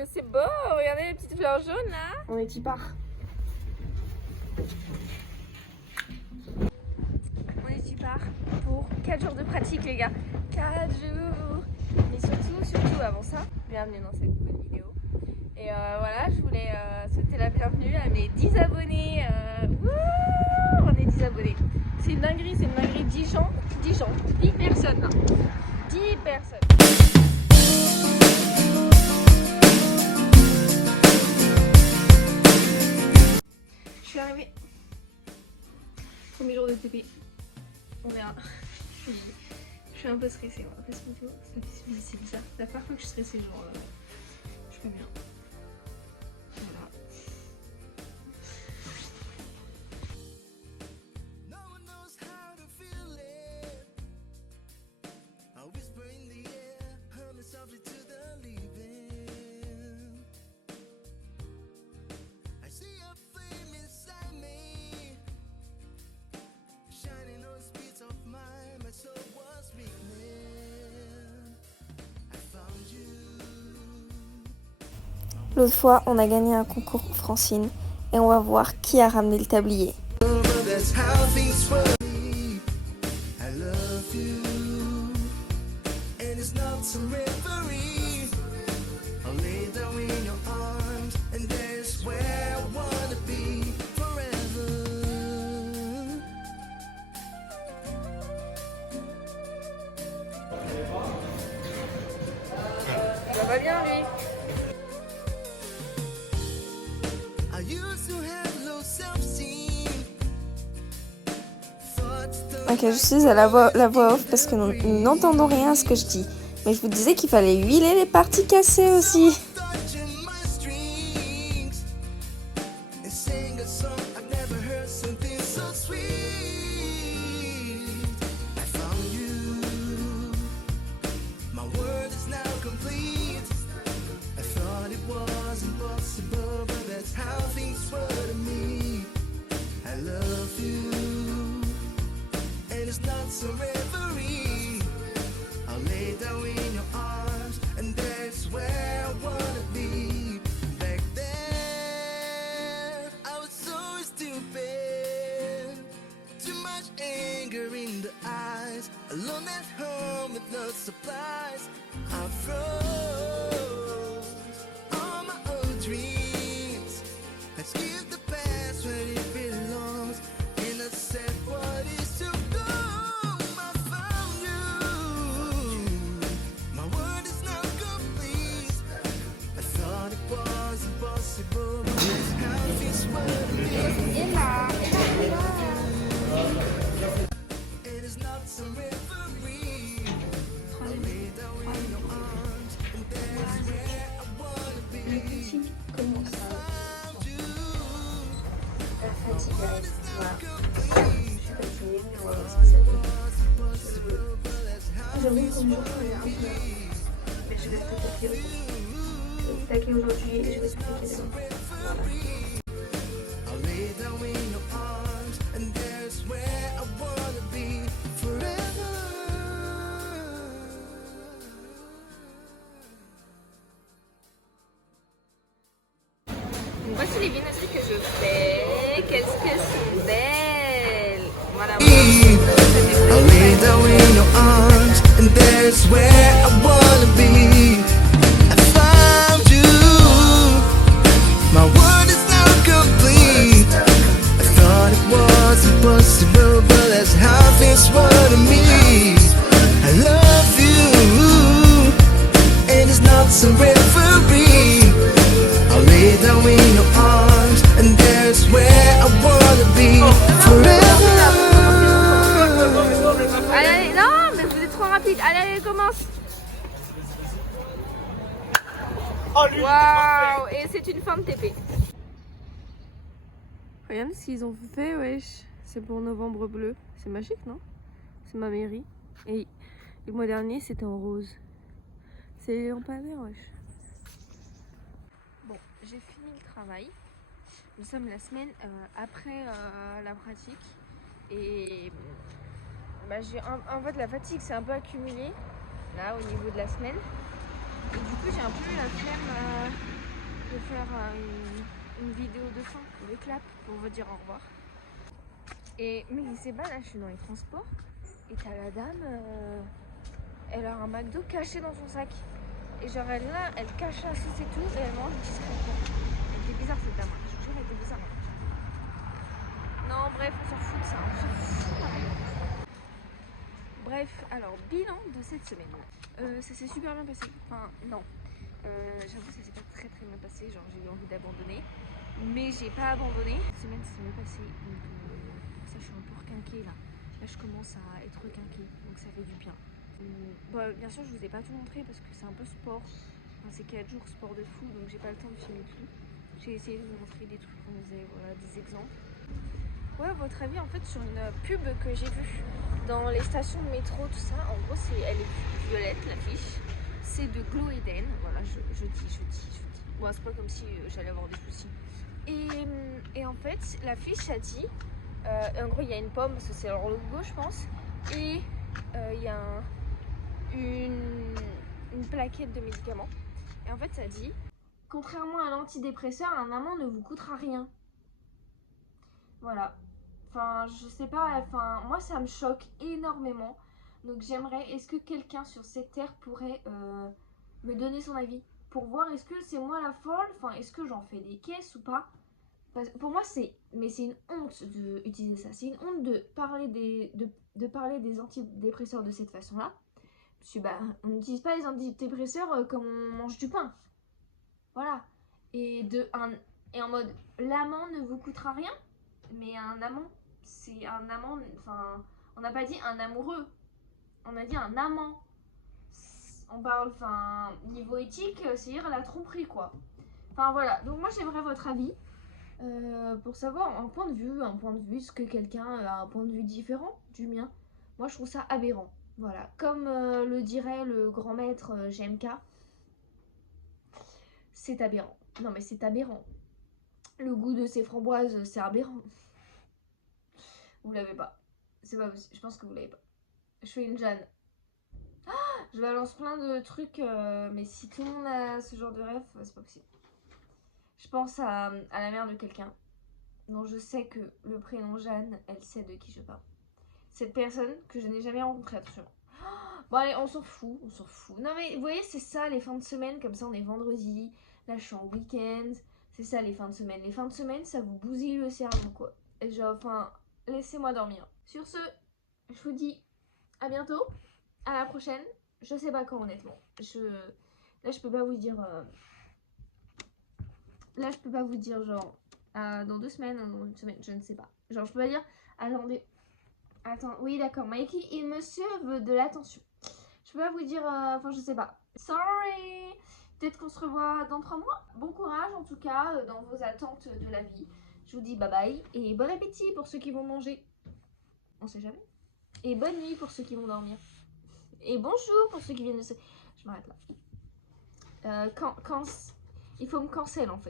que c'est beau. Regardez les petites fleurs jaunes là. On est y part. On est y part pour 4 jours de pratique les gars. 4 jours. Mais surtout avant ça, bienvenue dans cette nouvelle vidéo. Et voilà, je voulais souhaiter la bienvenue à mes 10 abonnés. Wouh, on est 10 abonnés. C'est une dinguerie, 10 gens, 10 personnes là. 10 personnes. Je suis arrivée. Premier jour de TP. On verra. Je suis un peu stressée. C'est bizarre. La première fois que je suis stressée, genre, je suis pas bien. Voilà. L'autre fois, on a gagné un concours Francine et on va voir qui a ramené le tablier. Ça va bien lui. Ok, je suis à la voix off parce que nous n'entendons rien à ce que je dis. Mais je vous disais qu'il fallait huiler les parties cassées aussi. Alone at home with no supplies, I froze all my old dreams. Let's give the past where it belongs, and accept what is to come. I found you. My world is now complete. I thought it was impossible, but that's how things were to me. It is not some referee. J'avoue que comme jour, je un peu. Mais je vais peut-être taquer. Je vais taquer aujourd'hui et je vais taquer demain. Voilà. Voici les viennoiseries que je fais. Qu'est-ce que c'est belle! Voilà. I'll lay down in your arms, and there's where I wanna be. I found you. My world is now complete. I thought it was impossible, but that's how things were to me. I love you, and it's not some referee. I'll lay down in your arms, and there's where I wanna be forever. Allez, non, mais vous êtes trop rapide. Allez, commence. Waouh, et c'est une fin de TP. Regarde ce qu'ils ont fait, wesh. C'est pour Novembre Bleu. C'est magique, non? C'est ma mairie. Et le mois dernier, c'était en rose. C'est les lampadaires, wesh. Bon, j'ai fini le travail. Nous sommes la semaine après la pratique. Et j'ai en fait la fatigue s'est un peu accumulée là au niveau de la semaine. Et du coup j'ai un peu la flemme faire une vidéo de fin, le clap, pour vous dire au revoir. Mais c'est pas là, je suis dans les transports et t'as la dame, elle a un McDo caché dans son sac. Et genre elle est là, elle cache la sauce et tout et elle mange discrètement. Elle était bizarre cette dame, je vous jure, elle était bizarre. Non bref, on s'en fout de ça, on s'en fout. Bref, alors bilan de cette semaine. Ça s'est super bien passé, enfin non. J'avoue ça s'est pas très bien passé, genre j'ai eu envie d'abandonner. Mais j'ai pas abandonné. Cette semaine ça s'est bien passé, donc ça je suis un peu requinquée là. Là je commence à être requinquée, donc ça fait du bien. Bon, bien sûr je vous ai pas tout montré parce que c'est un peu sport. Enfin, c'est 4 jours sport de fou, donc j'ai pas le temps de filmer tout. J'ai essayé de vous montrer des trucs qu'on faisait, voilà, des exemples. Ouais, à votre avis en fait sur une pub que j'ai vue dans les stations de métro, tout ça, en gros elle est violette l'affiche. C'est de Glow Eden, voilà, je dis. Bon, c'est pas comme si j'allais avoir des soucis. Et en fait, l'affiche, ça dit, en gros, il y a une pomme, parce que c'est leur logo, je pense, et il y a une plaquette de médicaments. Et en fait, ça dit, contrairement à l'antidépresseur, un amant ne vous coûtera rien. Voilà. Enfin, je sais pas, enfin, moi, ça me choque énormément. Donc j'aimerais, est-ce que quelqu'un sur cette terre pourrait me donner son avis pour voir est-ce que c'est moi la folle, enfin est-ce que j'en fais des caisses ou pas. Parce que pour moi c'est une honte d'utiliser ça, c'est une honte de parler des antidépresseurs de cette façon-là. Parce que on n'utilise pas les antidépresseurs comme on mange du pain. Voilà. Et en mode l'amant ne vous coûtera rien, mais un amant, c'est un amant, enfin on n'a pas dit un amoureux. On a dit un amant. On parle, enfin, niveau éthique, c'est-à-dire la tromperie, quoi. Enfin, voilà. Donc, moi, j'aimerais votre avis pour savoir un point de vue, est-ce que quelqu'un a un point de vue différent du mien. Moi, je trouve ça aberrant. Voilà. Comme le dirait le grand maître GMK, c'est aberrant. Non, mais c'est aberrant. Le goût de ces framboises, c'est aberrant. Vous l'avez pas. C'est pas possible. Je pense que vous l'avez pas. Je fais une Jeanne. Je balance plein de trucs, mais si tout le monde a ce genre de rêve, c'est pas possible. Je pense à la mère de quelqu'un dont je sais que le prénom Jeanne, elle sait de qui je parle. Cette personne que je n'ai jamais rencontrée, attention. Bon allez, on s'en fout. Non mais vous voyez, c'est ça les fins de semaine, comme ça on est vendredi, là je suis en week-end. C'est ça les fins de semaine. Les fins de semaine, ça vous bousille le cerveau quoi. Et genre, enfin, laissez-moi dormir. Sur ce, je vous dis à bientôt, à la prochaine. Je sais pas quand honnêtement. Là je peux pas vous dire. Là je peux pas vous dire genre dans 2 semaines, dans une semaine, je ne sais pas. Genre je peux pas dire attendez. Attends, oui d'accord, Mikey, il monsieur veut de l'attention. Je peux pas vous dire, enfin je sais pas. Sorry. Peut-être qu'on se revoit dans 3 mois. Bon courage en tout cas dans vos attentes de la vie. Je vous dis bye bye et bon appétit pour ceux qui vont manger. On sait jamais. Et bonne nuit pour ceux qui vont dormir. Et bonjour pour ceux qui viennent de se... Je m'arrête là. Il faut me cancel en fait.